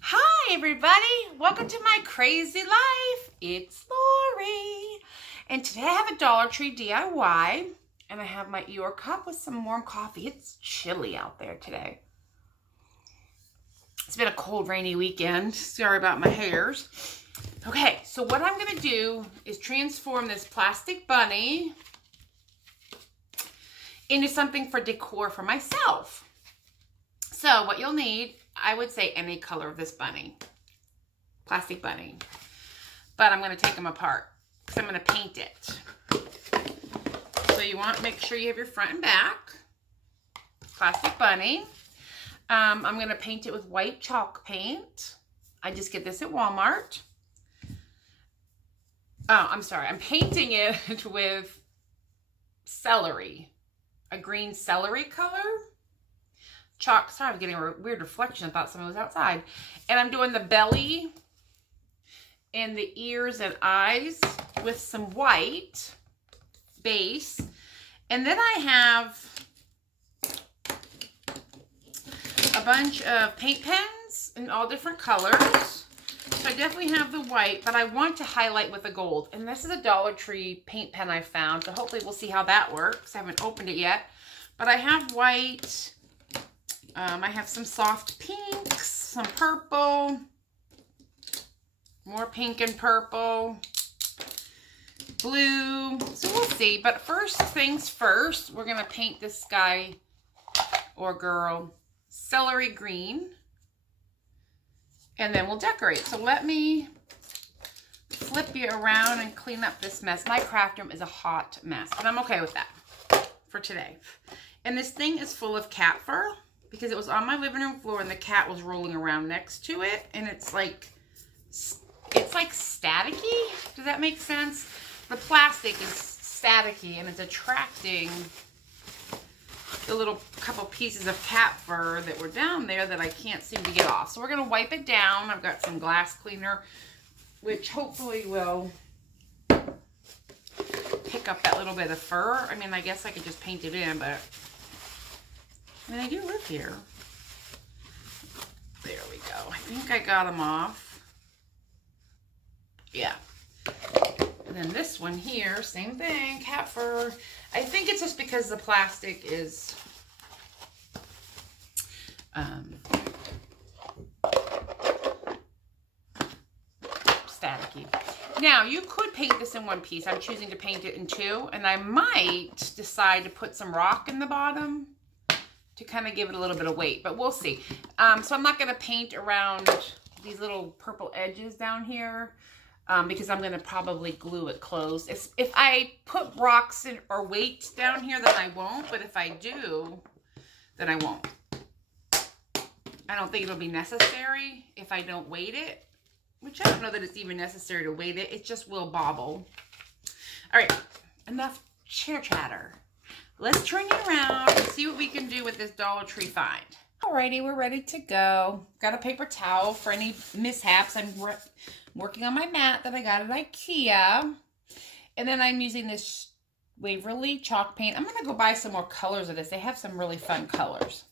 Hi everybody, welcome to my crazy life. It's Lori, and today I have a Dollar Tree DIY, and I have my Eeyore cup with some warm coffee. It's chilly out there today. It's been a cold, rainy weekend. Sorry about my hairs. Okay, so what I'm going to do is transform this plastic bunny into something for decor for myself. So what you'll need, I would say any color of this bunny, plastic bunny, but I'm going to take them apart because I'm going to paint it. So you want to make sure you have your front and back plastic bunny. I'm going to paint it with white chalk paint. I just get this at Walmart. Oh, I'm sorry. I'm painting it with celery, a green celery color. Chalk, sorry, I was getting a weird reflection. I thought someone was outside. And I'm doing the belly and the ears and eyes with some white base. And then I have a bunch of paint pens in all different colors. So I definitely have the white, but I want to highlight with the gold. And this is a Dollar Tree paint pen I found. So hopefully we'll see how that works. I haven't opened it yet. But I have white. I have some soft pinks, some purple, more pink and purple, blue. So we'll see. But first things first, we're going to paint this guy or girl celery green. And then we'll decorate. So let me flip you around and clean up this mess. My craft room is a hot mess, but I'm okay with that for today. And this thing is full of cat fur, because it was on my living room floor and the cat was rolling around next to it, and it's like staticky. Does that make sense? The plastic is staticky and it's attracting the little couple pieces of cat fur that were down there that I can't seem to get off. So we're gonna wipe it down. I've got some glass cleaner, which hopefully will pick up that little bit of fur. I mean, I guess I could just paint it in, but I mean, I do live here. There we go. I think I got them off. Yeah. And then this one here, same thing, cat fur. I think it's just because the plastic is staticky. Now, you could paint this in one piece. I'm choosing to paint it in two, and I might decide to put some rock in the bottom to kind of give it a little bit of weight, but we'll see. So I'm not going to paint around these little purple edges down here because I'm going to probably glue it closed. If I put rocks in, or weight down here, then I won't, but if I do, then I won't. I don't think it'll be necessary if I don't weight it, which I don't know that it's even necessary to weight it. It just will bobble. All right, enough chitter chatter. Let's turn you around and see what we can do with this Dollar Tree find. Alrighty, we're ready to go. Got a paper towel for any mishaps. I'm working on my mat that I got at IKEA. And then I'm using this Waverly chalk paint. I'm going to go buy some more colors of this. They have some really fun colors.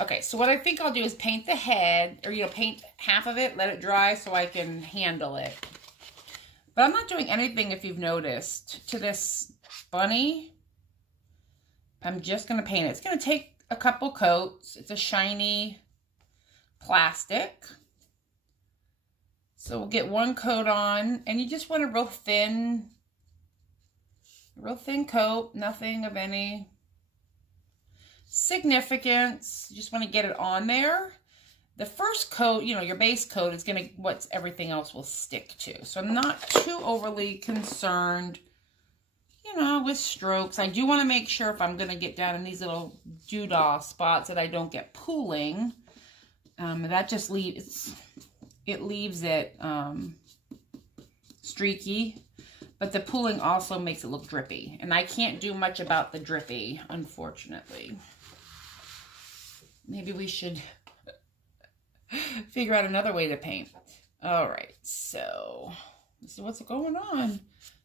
Okay, so what I think I'll do is paint the head, or, paint half of it, let it dry so I can handle it. But I'm not doing anything, if you've noticed, to this bunny. I'm just going to paint it. It's going to take a couple coats. It's a shiny plastic. So we'll get one coat on. And you just want a real thin coat. Nothing of any significance. You just want to get it on there. The first coat, your base coat is going to, what everything else will stick to. So I'm not too overly concerned, with strokes. I do want to make sure if I'm going to get down in these little doodah spots that I don't get pooling. That just leaves it streaky, but the pooling also makes it look drippy. And I can't do much about the drippy, unfortunately. Maybe we should figure out another way to paint. All right, so this is what's going on.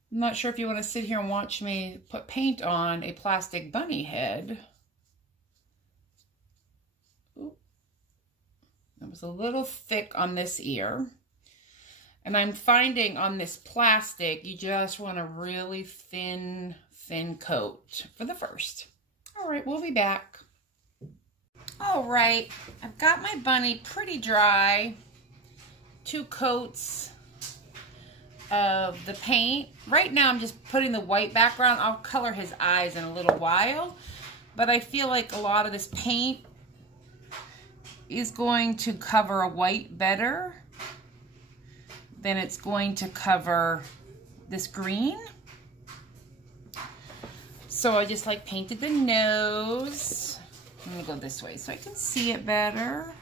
I'm not sure if you want to sit here and watch me put paint on a plastic bunny head. Ooh. It was a little thick on this ear. And I'm finding on this plastic, you just want a really thin coat for the first. All right, we'll be back. All right, I've got my bunny pretty dry. 2 coats of the paint. Right now I'm just putting the white background. I'll color his eyes in a little while. But I feel like a lot of this paint is going to cover a white better than it's going to cover this green. So I just like painted the nose. I'm gonna go this way so I can see it better.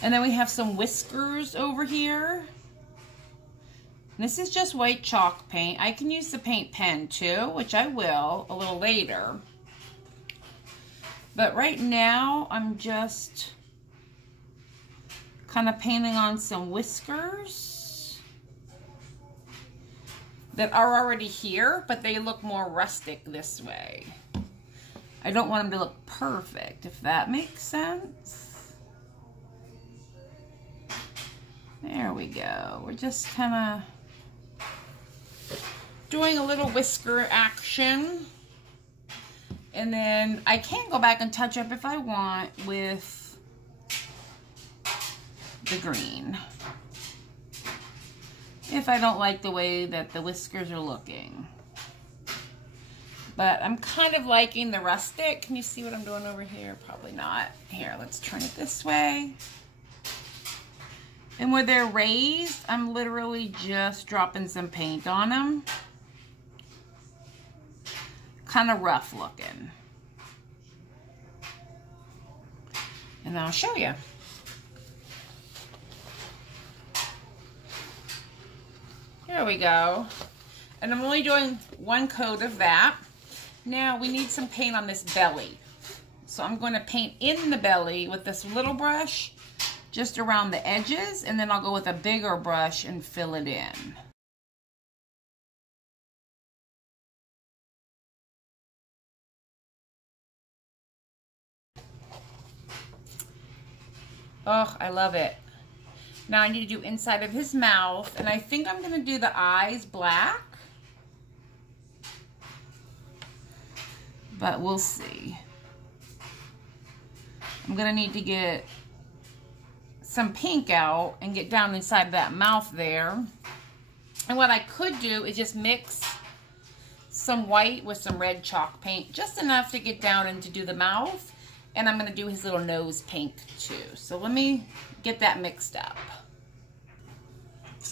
And then we have some whiskers over here. This is just white chalk paint. I can use the paint pen too, which I will a little later. But right now I'm just kind of painting on some whiskers that are already here, but they look more rustic this way. I don't want them to look perfect, if that makes sense. There we go. We're just kind of doing a little whisker action. And then I can go back and touch up if I want with the green, if I don't like the way that the whiskers are looking. But I'm kind of liking the rustic. Can you see what I'm doing over here? Probably not. Here, let's turn it this way. And where they're raised, I'm literally just dropping some paint on them. Kind of rough looking. And I'll show you. There we go. And I'm only doing 1 coat of that. Now we need some paint on this belly. So I'm going to paint in the belly with this little brush, just around the edges, and then I'll go with a bigger brush and fill it in. Oh, I love it. Now I need to do inside of his mouth, and I think I'm going to do the eyes black. But we'll see. I'm going to need to get some pink out and get down inside that mouth there. And what I could do is just mix some white with some red chalk paint, just enough to get down and to do the mouth. And I'm going to do his little nose pink too. So let me get that mixed up.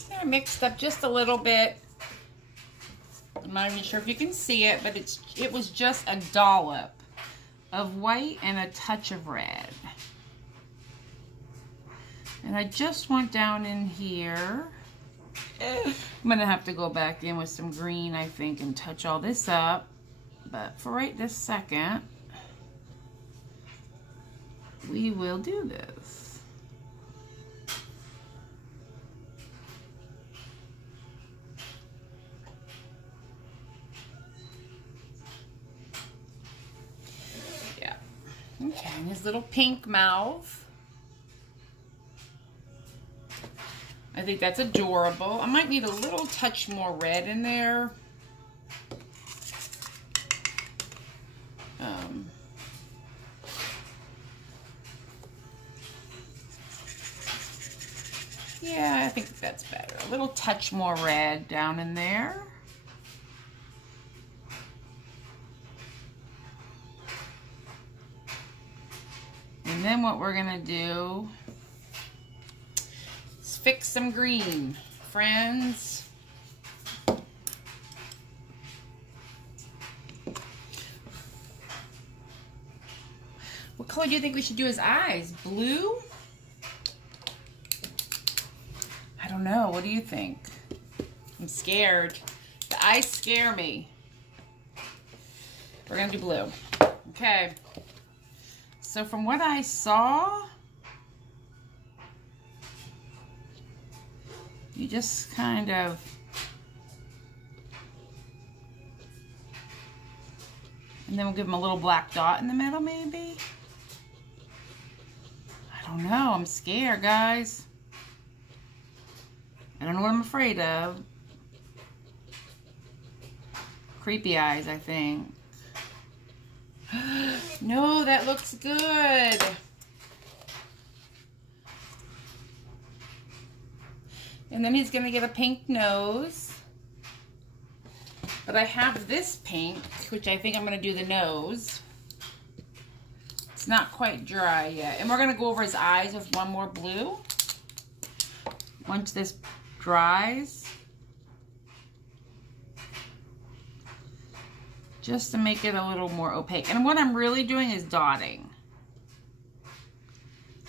They're mixed up just a little bit. I'm not even sure if you can see it, but it was just a dollop of white and a touch of red. And I just went down in here. I'm going to have to go back in with some green, I think, and touch all this up. But for right this second, we will do this. Yeah. Okay, and his little pink mouth. I think that's adorable. I might need a little touch more red in there. Yeah, I think that's better. A little touch more red down in there. And then what we're gonna do is fix some green, friends. What color do you think we should do his eyes? Blue? I don't know. What do you think? I'm scared. The eyes scare me. We're gonna do blue. Okay. So from what I saw, you just kind of and then we'll give him a little black dot in the middle, maybe. don't know. I'm scared, guys. I don't know what I'm afraid of. Creepy eyes, I think. No, that looks good. And then he's going to get a pink nose. But I have this pink, which I think I'm going to do the nose. It's not quite dry yet. And we're going to go over his eyes with one more blue. Once this dries. Just to make it a little more opaque. And what I'm really doing is dotting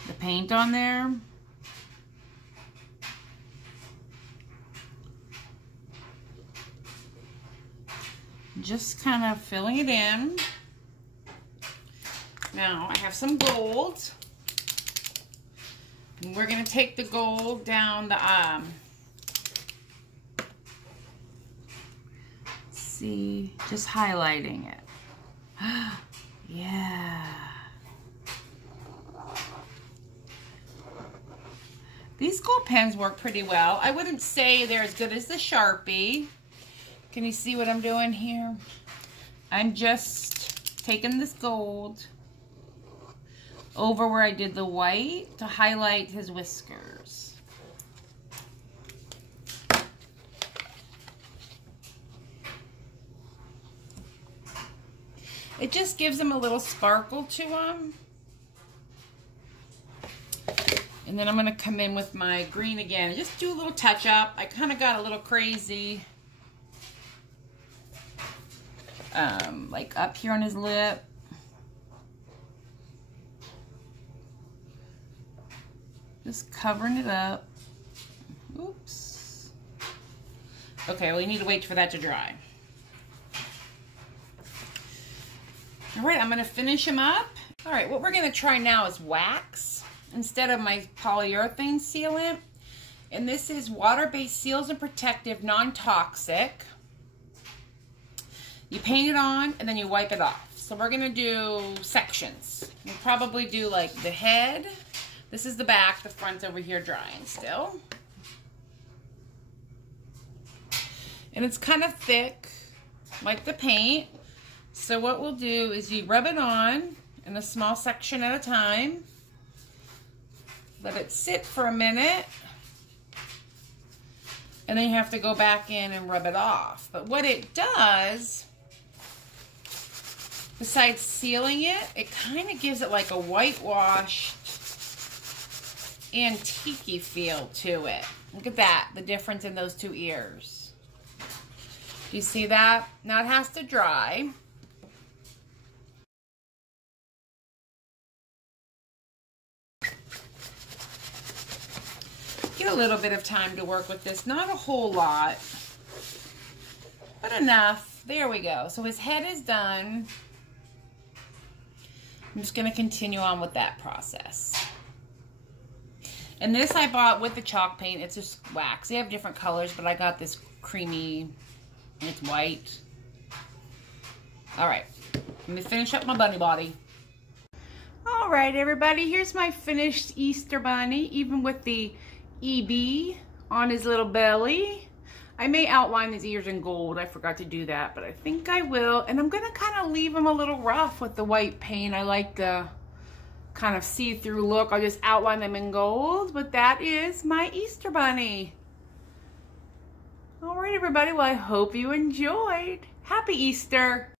the paint on there. Just kind of filling it in. Now I have some gold. And we're going to take the gold down the see, just highlighting it. Yeah. These gold pens work pretty well. I wouldn't say they're as good as the Sharpie. Can you see what I'm doing here? I'm just taking this gold over where I did the white to highlight his whiskers. It just gives them a little sparkle to them. And then I'm going to come in with my green again and just do a little touch up. I kind of got a little crazy. Like up here on his lip. Just covering it up. Oops. Okay, well, you need to wait for that to dry. All right, I'm going to finish him up. All right, what we're going to try now is wax instead of my polyurethane sealant. And this is water-based seals and protective, non-toxic. You paint it on and then you wipe it off. So we're going to do sections. We'll probably do like the head. This is the back, the front's over here drying still. And it's kind of thick, like the paint. So what we'll do is you rub it on in a small section at a time. Let it sit for a minute. And then you have to go back in and rub it off. But what it does, besides sealing it, it kind of gives it like a whitewashed, antique-y feel to it. Look at that, the difference in those two ears. Do you see that? Now it has to dry. Get a little bit of time to work with this. Not a whole lot, but enough. There we go. So his head is done. I'm just going to continue on with that process. And this I bought with the chalk paint. It's just wax. They have different colors, but I got this creamy, and it's white. All right, let me finish up my bunny body. All right, everybody, here's my finished Easter bunny, even with the EB on his little belly. I may outline his ears in gold. I forgot to do that, but I think I will. And I'm going to kind of leave him a little rough with the white paint. I like the kind of see-through look. I'll just outline them in gold, but that is my Easter bunny. All right, everybody. Well, I hope you enjoyed. Happy Easter.